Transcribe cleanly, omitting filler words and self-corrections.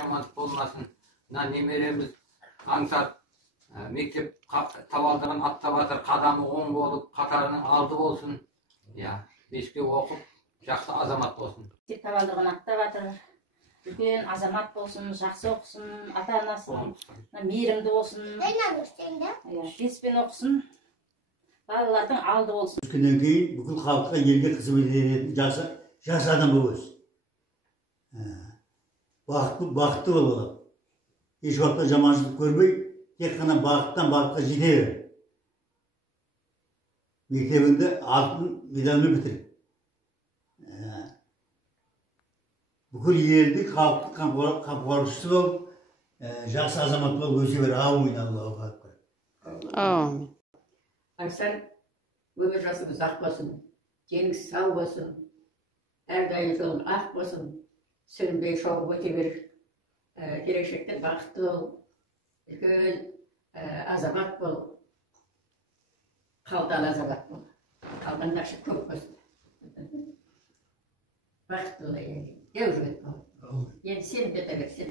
Жамандық болмасын. Мына немереміз аңсап мектеп табалдырығын аттап жатыр, қадамы оң болып, қатарының алды болсын. Беске оқып, жақсы азамат болсын. Мектеп табалдырығын аттап жатыр. Үлкен азамат болсын, жақсы оқысын, ата-анасын мейірімді болсын. Беспен оқысын, балалардың алды болсын. Өскеннен кейін бүкіл халыққа, елге қызмет ететін жас адам болсын. Бақытты бол. Еш уақытта жаманшылық көрмей, тек қана бақыттан бақытқа жете бер. Мектебіңді алтын медальмен бітір. Бүкіл елді халықтың қамқоршысы болып, жақсы азамат болып өсе бер. Аумин, Аллаху акбар. Amin. Aksar ömür жасыңыз ақ болсын, деніңіз сау болсын, әрдайым жолың ақ болсын, сүрінбей шауып өте бер. Келешекте бақытты бол, үлкен азамат бол, қалталы азамат бол. Қалған ақша көп болсын. Бақытты бол, ел жүрет бол. Енді сен бета берсен.